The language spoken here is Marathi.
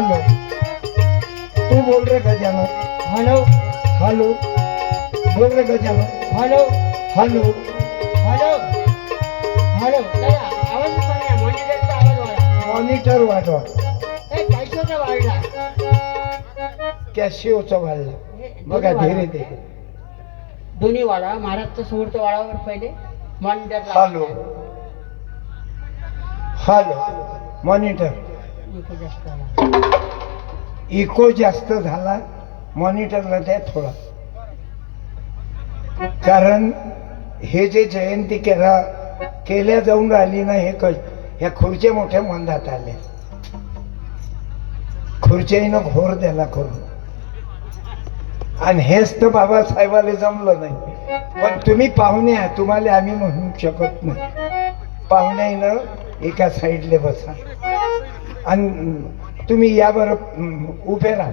हॅलो तू बोल रे गजानन. हॅलो हॅलो बोल रे Gajanan. Hello hello hello hello दादा आवाज सांगा मॉनिटरचा आवाज वाढा. मॉनिटर वाढवा. पैशाचा वाढला. कॅशिओचा वाढला. बघा धीरे धीरे दोन्ही वाढा. महाराजचा सुहूर्त वाढावर पहिले monitor. Hello hello monitor. Echo जास्त झाला. मॉनिटरला द्या थोडा. कारण हे जे जयंती केल्या जाऊन राहिली ना हे ह्या खुर्च्या मोठ्या मंदात आल्या. खुर्च्यानं घोर द्याला करून. आणि हेच तर बाबासाहेबाला जमलं नाही. पण तुम्ही पाहुणे आहात तुम्हाला आम्ही म्हणू शकत नाही. पाहुण्यानं एका साईडले बसा आणि तुम्ही या बरं उभे राहा.